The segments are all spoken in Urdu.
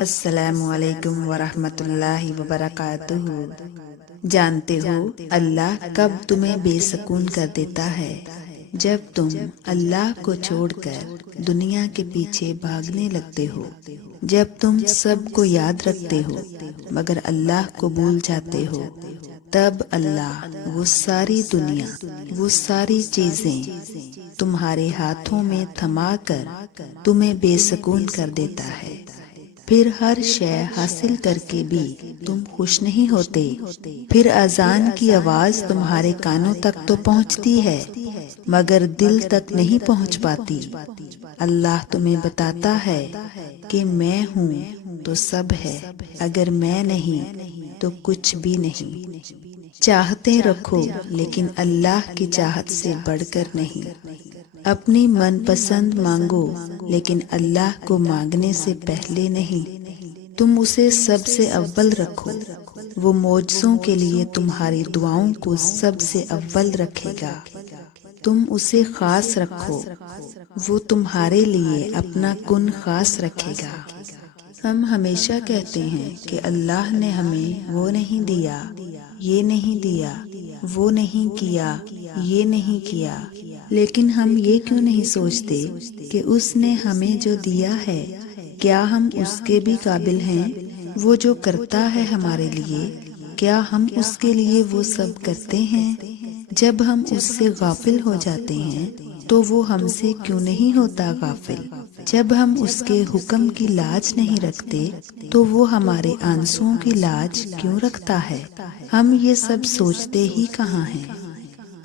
السلام علیکم ورحمۃ اللہ وبرکاتہ۔ جانتے ہو اللہ کب تمہیں بے سکون کر دیتا ہے؟ جب تم اللہ کو چھوڑ کر دنیا کے پیچھے بھاگنے لگتے ہو، جب تم سب کو یاد رکھتے ہو مگر اللہ کو بھول جاتے ہو، تب اللہ وہ ساری دنیا، وہ ساری چیزیں تمہارے ہاتھوں میں تھما کر تمہیں بے سکون کر دیتا ہے۔ پھر ہر شے حاصل کر کے بھی تم خوش نہیں ہوتے۔ پھر اذان کی آواز تمہارے کانوں تک تو پہنچتی ہے مگر دل تک نہیں پہنچ پاتی۔ اللہ تمہیں بتاتا ہے کہ میں ہوں تو سب ہے، اگر میں نہیں تو کچھ بھی نہیں۔ چاہتے رکھو لیکن اللہ کی چاہت سے بڑھ کر نہیں۔ اپنی من پسند مانگو لیکن اللہ کو مانگنے سے پہلے نہیں۔ تم اسے سب سے اول رکھو، وہ معجزوں کے لیے تمہاری دعاؤں کو سب سے اول رکھے گا۔ تم اسے خاص رکھو، وہ تمہارے لیے اپنا کن خاص رکھے گا۔ ہم ہمیشہ کہتے ہیں کہ اللہ نے ہمیں وہ نہیں دیا، یہ نہیں دیا، وہ نہیں کیا، یہ نہیں کیا، لیکن ہم یہ کیوں نہیں سوچتے کہ اس نے ہمیں جو دیا ہے کیا ہم اس کے بھی قابل ہیں؟ وہ جو کرتا ہے ہمارے لیے، کیا ہم اس کے لیے وہ سب کرتے ہیں؟ جب ہم اس سے غافل ہو جاتے ہیں تو وہ ہم سے کیوں نہیں ہوتا غافل؟ جب ہم اس کے حکم کی لاج نہیں رکھتے تو وہ ہمارے آنسوؤں کی لاج کیوں رکھتا ہے؟ ہم یہ سب سوچتے ہی کہاں ہیں؟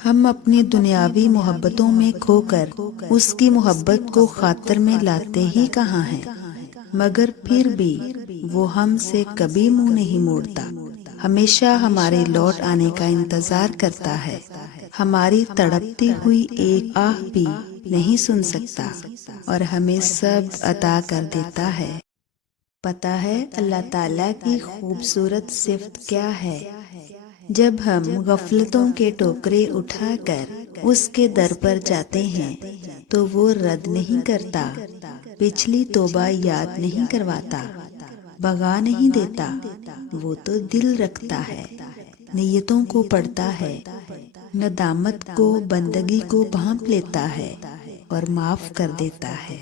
ہم اپنی دنیاوی محبتوں میں کھو کر اس کی محبت کو خاطر میں لاتے ہی کہاں ہیں؟ مگر پھر بھی وہ ہم سے کبھی منہ نہیں موڑتا، ہمیشہ ہمارے لوٹ آنے کا انتظار کرتا ہے۔ ہماری تڑپتی ہوئی ایک آہ بھی نہیں سن سکتا اور ہمیں سب عطا کر دیتا ہے۔ پتہ ہے اللہ تعالیٰ کی خوبصورت صفت کیا ہے؟ جب ہم غفلتوں کے ٹوکرے اٹھا کر اس کے در پر جاتے ہیں تو وہ رد نہیں کرتا، پچھلی توبہ یاد نہیں کرواتا، بھگا نہیں دیتا، وہ تو دل رکھتا ہے، نیتوں کو پڑھتا ہے، ندامت کو، بندگی کو بھانپ لیتا ہے اور معاف کر دیتا ہے۔